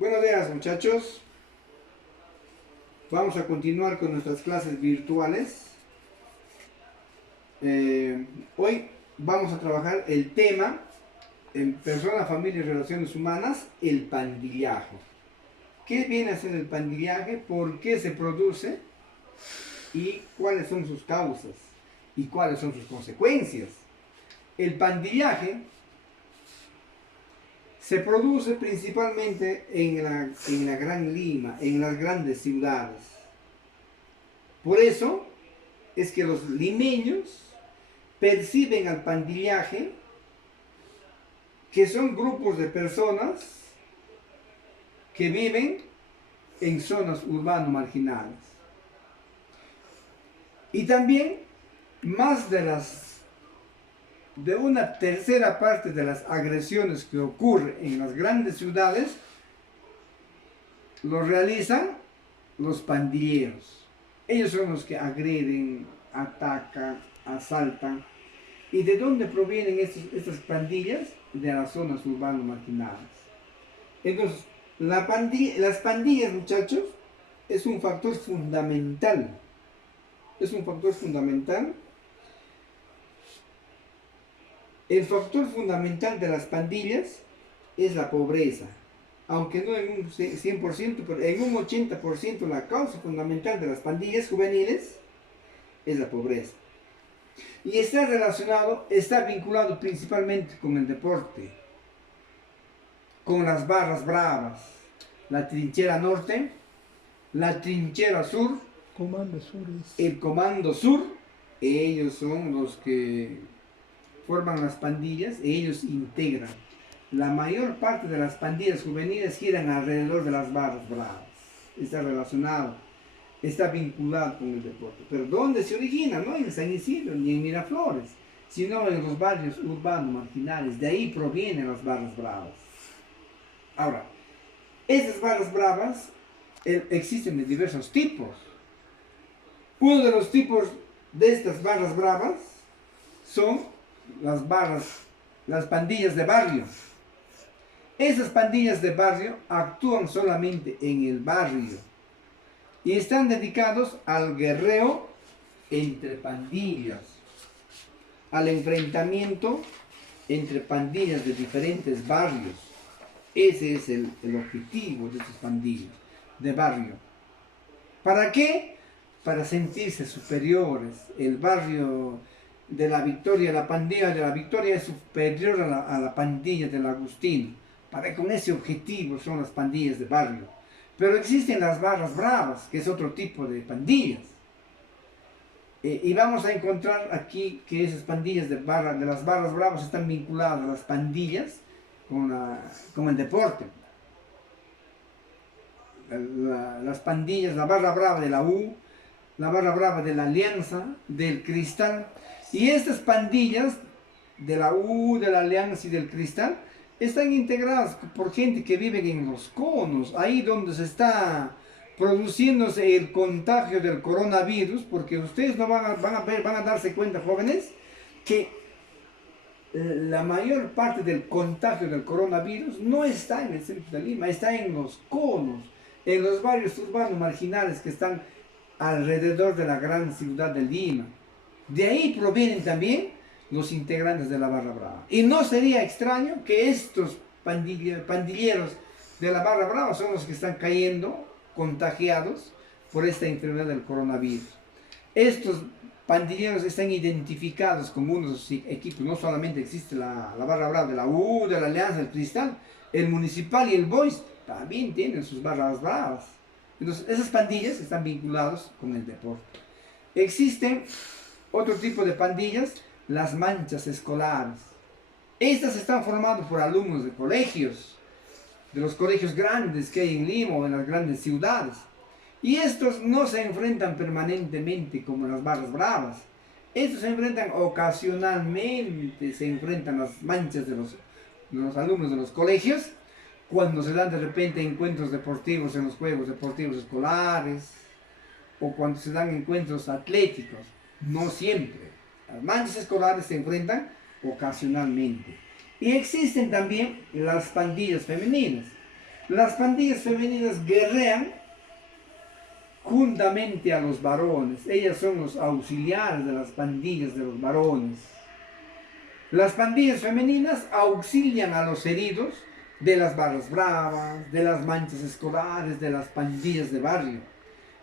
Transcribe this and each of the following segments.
Buenos días, muchachos. Vamos a continuar con nuestras clases virtuales. Hoy vamos a trabajar el tema en persona, familia y relaciones humanas, el pandillaje. ¿Qué viene a ser el pandillaje? ¿Por qué se produce? ¿Y cuáles son sus causas? ¿Y cuáles son sus consecuencias? El pandillaje se produce principalmente en la Gran Lima, en las grandes ciudades. Por eso es que los limeños perciben al pandillaje que son grupos de personas que viven en zonas urbano marginales. Y también más de una tercera parte de las agresiones que ocurren en las grandes ciudades lo realizan los pandilleros. Ellos son los que agreden, atacan, asaltan. ¿Y de dónde provienen estas pandillas? De las zonas urbanas marginales. Entonces, las pandillas, muchachos, es un factor fundamental. Es un factor fundamental. El factor fundamental de las pandillas es la pobreza. Aunque no en un 100%, pero en un 80% la causa fundamental de las pandillas juveniles es la pobreza. Y está vinculado principalmente con el deporte, con las barras bravas, la trinchera norte, la trinchera sur, Comando Sur el comando sur. Ellos son los que forman las pandillas, ellos integran. La mayor parte de las pandillas juveniles giran alrededor de las barras bravas. Está relacionado, está vinculado con el deporte. Pero ¿dónde se origina? No en San Isidro ni en Miraflores, sino en los barrios urbanos marginales. De ahí provienen las barras bravas. Ahora, estas barras bravas existen de diversos tipos. Uno de los tipos de estas barras bravas son las pandillas de barrio. Esas pandillas de barrio actúan solamente en el barrio y están dedicados al guerreo entre pandillas, al enfrentamiento entre pandillas de diferentes barrios. Ese es el objetivo de esas pandillas de barrio. ¿Para qué? Para sentirse superiores. El barrio de la Victoria, la pandilla de la Victoria es superior a la pandilla del Agustín. Con ese objetivo son las pandillas de barrio. Pero existen las barras bravas, que es otro tipo de pandillas. Y vamos a encontrar aquí que esas pandillas de las barras bravas están vinculadas a las pandillas con el deporte. Las pandillas, la barra brava de la U, la barra brava de la Alianza, del Cristal. Y estas pandillas de la U, de la Alianza y del Cristal están integradas por gente que vive en los conos, ahí donde se está produciéndose el contagio del coronavirus, porque ustedes no van a darse cuenta, jóvenes, que la mayor parte del contagio del coronavirus no está en el centro de Lima, está en los conos, en los barrios urbanos marginales que están alrededor de la gran ciudad de Lima. De ahí provienen también los integrantes de la barra brava. Y no sería extraño que estos pandilleros de la barra brava son los que están cayendo contagiados por esta enfermedad del coronavirus. Estos pandilleros están identificados como unos equipos. No solamente existe la barra brava de la U, de la Alianza, del Cristal, el Municipal y el Boys también tienen sus barras bravas. Entonces, esas pandillas están vinculadas con el deporte. Existen otro tipo de pandillas, las manchas escolares. Estas están formadas por alumnos de colegios, de los colegios grandes que hay en Lima o en las grandes ciudades. Y estos no se enfrentan permanentemente como las barras bravas. Estos se enfrentan ocasionalmente, se enfrentan las manchas de los alumnos de los colegios cuando se dan de repente encuentros deportivos en los juegos deportivos escolares o cuando se dan encuentros atléticos. No siempre. Las manchas escolares se enfrentan ocasionalmente. Y existen también las pandillas femeninas. Las pandillas femeninas guerrean juntamente a los varones. Ellas son los auxiliares de las pandillas de los varones. Las pandillas femeninas auxilian a los heridos de las barras bravas, de las manchas escolares, de las pandillas de barrio.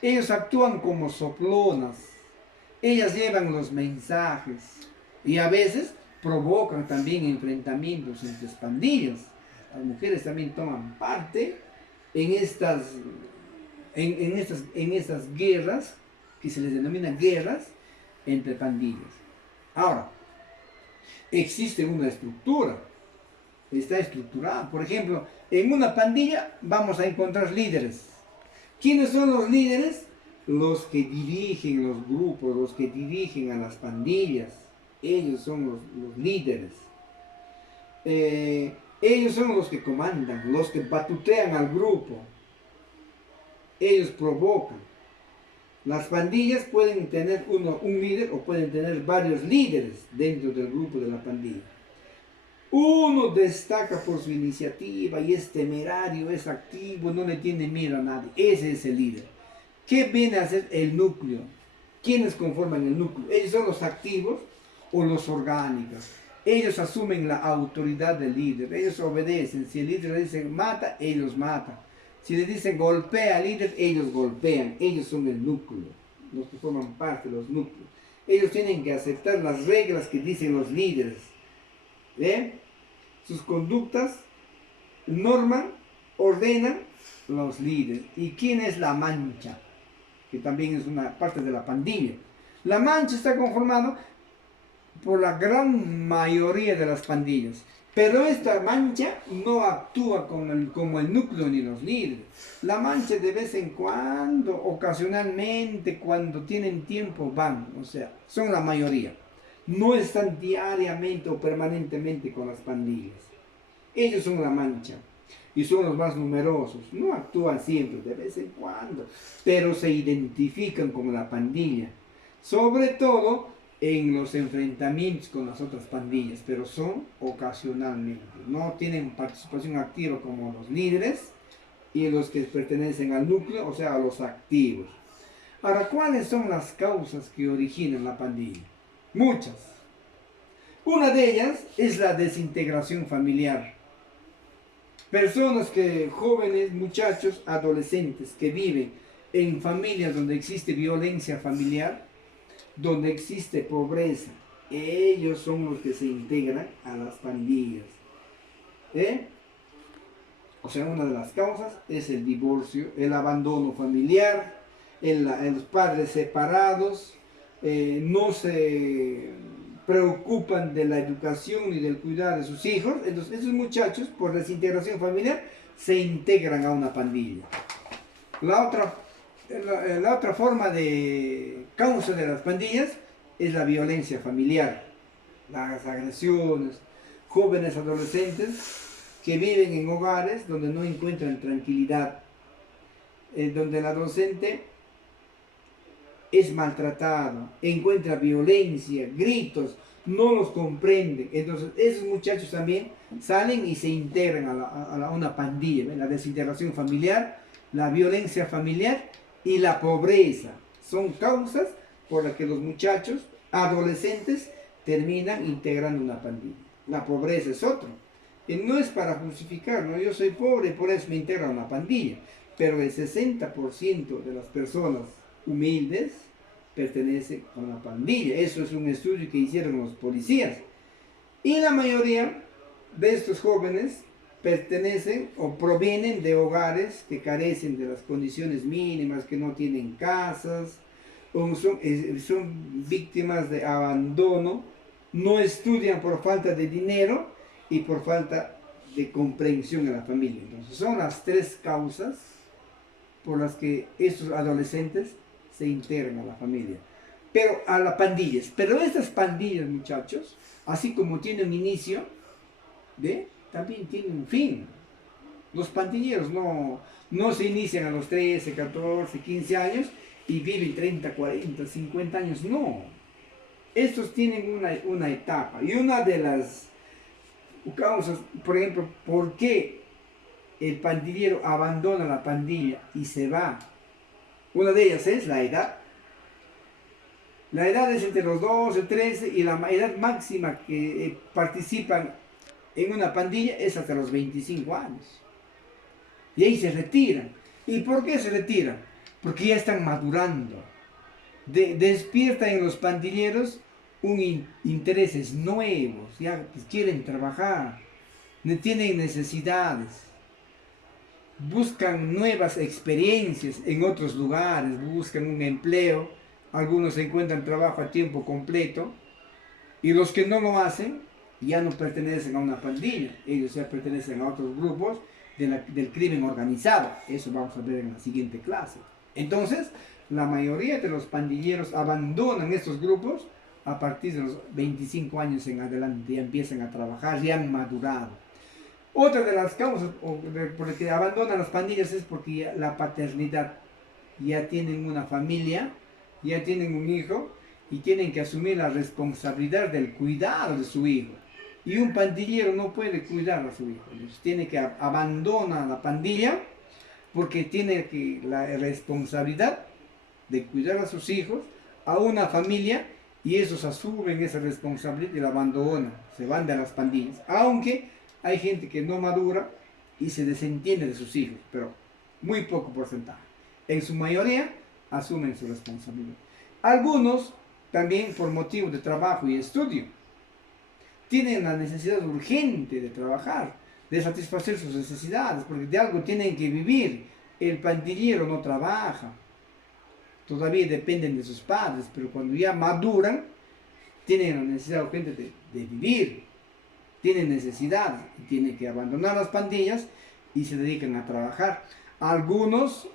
Ellos actúan como soplonas. Ellas llevan los mensajes y a veces provocan también enfrentamientos entre pandillas. Las mujeres también toman parte en estas guerras, que se les denomina guerras entre pandillas. Ahora, existe una estructura, está estructurada. Por ejemplo, en una pandilla vamos a encontrar líderes. ¿Quiénes son los líderes? Los que dirigen los grupos, los que dirigen a las pandillas. Ellos son los líderes. Ellos son los que comandan, los que batutean al grupo. Ellos provocan. Las pandillas pueden tener un líder o pueden tener varios líderes dentro del grupo de la pandilla. Uno destaca por su iniciativa y es temerario, es activo, no le tiene miedo a nadie. Ese es el líder. ¿Qué viene a ser el núcleo? ¿Quiénes conforman el núcleo? Ellos son los activos o los orgánicos. Ellos asumen la autoridad del líder. Ellos obedecen. Si el líder le dice mata, ellos matan. Si le dicen golpea al líder, ellos golpean. Ellos son el núcleo, los que forman parte de los núcleos. Ellos tienen que aceptar las reglas que dicen los líderes. Sus conductas norman, ordenan los líderes. ¿Y quién es la mancha? Que también es una parte de la pandilla. La mancha está conformada por la gran mayoría de las pandillas. Pero esta mancha no actúa como el núcleo ni los líderes. La mancha de vez en cuando, ocasionalmente, cuando tienen tiempo, van. O sea, son la mayoría. No están diariamente o permanentemente con las pandillas. Ellos son la mancha y son los más numerosos. No actúan siempre, de vez en cuando, pero se identifican como la pandilla. Sobre todo en los enfrentamientos con las otras pandillas, pero son ocasionalmente. No tienen participación activa como los líderes y los que pertenecen al núcleo, o sea, a los activos. Ahora, ¿cuáles son las causas que originan la pandilla? Muchas. Una de ellas es la desintegración familiar. Personas jóvenes, muchachos, adolescentes que viven en familias donde existe violencia familiar, donde existe pobreza, ellos son los que se integran a las pandillas. O sea, una de las causas es el divorcio, el abandono familiar, los padres separados, no se preocupan de la educación y del cuidado de sus hijos. Entonces esos muchachos, por desintegración familiar, se integran a una pandilla. La otra forma de causa de las pandillas es la violencia familiar, las agresiones, jóvenes adolescentes que viven en hogares donde no encuentran tranquilidad, donde el adolescente es maltratado, encuentra violencia, gritos, no los comprenden. Entonces esos muchachos también salen y se integran a una pandilla. ¿Ven? La desintegración familiar, la violencia familiar y la pobreza son causas por las que los muchachos adolescentes terminan integrando una pandilla. La pobreza es otro. Y no es para justificar, ¿no? Yo soy pobre, por eso me integro a una pandilla. Pero el 60% de las personas humildes pertenece a una pandilla. Eso es un estudio que hicieron los policías. Y la mayoría de estos jóvenes pertenecen o provienen de hogares que carecen de las condiciones mínimas, que no tienen casas, o son víctimas de abandono, no estudian por falta de dinero y por falta de comprensión en la familia. Entonces son las tres causas por las que estos adolescentes se integran a la familia, pero a las pandillas. Pero estas pandillas, muchachos, así como tienen un inicio, también tienen un fin. Los pandilleros no se inician a los 13, 14, 15 años y viven 30, 40, 50 años, no. Estos tienen una etapa, y una de las causas, por ejemplo, ¿por qué el pandillero abandona la pandilla y se va. Una de ellas es la edad. La edad es entre los 12, 13 y la edad máxima que participan en una pandilla es hasta los 25 años. Y ahí se retiran. ¿Y por qué se retiran? Porque ya están madurando. Despierta en los pandilleros intereses nuevos, ya pues, quieren trabajar, tienen necesidades, buscan nuevas experiencias en otros lugares, buscan un empleo, algunos encuentran trabajo a tiempo completo y los que no lo hacen ya no pertenecen a una pandilla, ellos ya pertenecen a otros grupos del crimen organizado. Eso vamos a ver en la siguiente clase. Entonces, la mayoría de los pandilleros abandonan estos grupos a partir de los 25 años en adelante, ya empiezan a trabajar, ya han madurado. Otra de las causas por las que abandonan las pandillas es porque la paternidad, ya tienen una familia, ya tienen un hijo y tienen que asumir la responsabilidad del cuidado de su hijo. Y un pandillero no puede cuidar a su hijo, entonces tiene que abandonar la pandilla porque tiene la responsabilidad de cuidar a sus hijos, a una familia, y esos asumen esa responsabilidad y la abandonan, se van de las pandillas. Aunque hay gente que no madura y se desentiende de sus hijos, pero muy poco porcentaje. En su mayoría asumen su responsabilidad. Algunos también por motivo de trabajo y estudio tienen la necesidad urgente de trabajar, de satisfacer sus necesidades, porque de algo tienen que vivir. El pandillero no trabaja, todavía dependen de sus padres, pero cuando ya maduran, tienen la necesidad urgente de vivir, tienen necesidad, y tienen que abandonar las pandillas y se dedican a trabajar. Algunos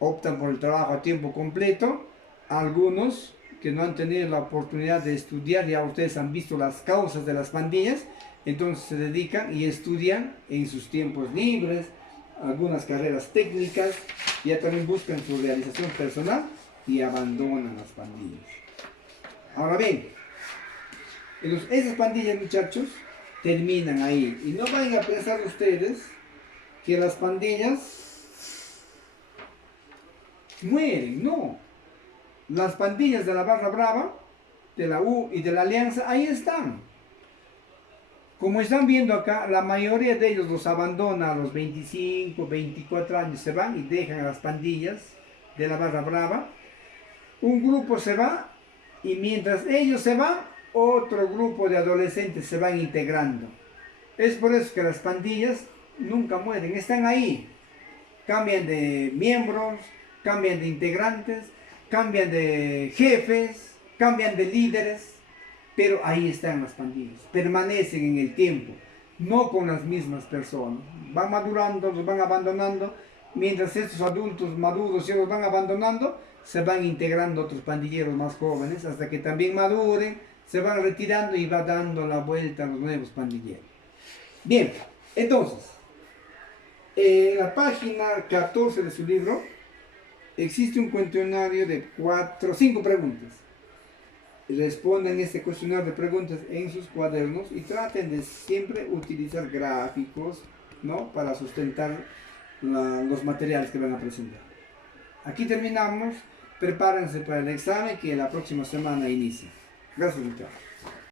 optan por el trabajo a tiempo completo, algunos que no han tenido la oportunidad de estudiar, ya ustedes han visto las causas de las pandillas, entonces se dedican y estudian en sus tiempos libres, algunas carreras técnicas, ya también buscan su realización personal y abandonan las pandillas. Ahora bien, esas pandillas, muchachos, terminan ahí. Y no vayan a pensar ustedes que las pandillas mueren, no. Las pandillas de la Barra Brava, de la U y de la Alianza, ahí están. Como están viendo acá, la mayoría de ellos los abandona a los 25, 24 años, se van y dejan a las pandillas de la Barra Brava. Un grupo se va y mientras ellos se van, otro grupo de adolescentes se van integrando. Es por eso que las pandillas nunca mueren, están ahí. Cambian de miembros, cambian de integrantes, cambian de jefes, cambian de líderes. Pero ahí están las pandillas, permanecen en el tiempo, no con las mismas personas. Van madurando, los van abandonando, mientras estos adultos maduros ya los van abandonando, se van integrando otros pandilleros más jóvenes, hasta que también maduren, se van retirando y va dando la vuelta a los nuevos pandilleros. Bien, entonces, en la página 14 de su libro, existe un cuestionario de 5 preguntas. Respondan este cuestionario de preguntas en sus cuadernos y traten de siempre utilizar gráficos, ¿no?, para sustentar los materiales que van a presentar. Aquí terminamos. Prepárense para el examen que la próxima semana inicia. Gracias, muchachos.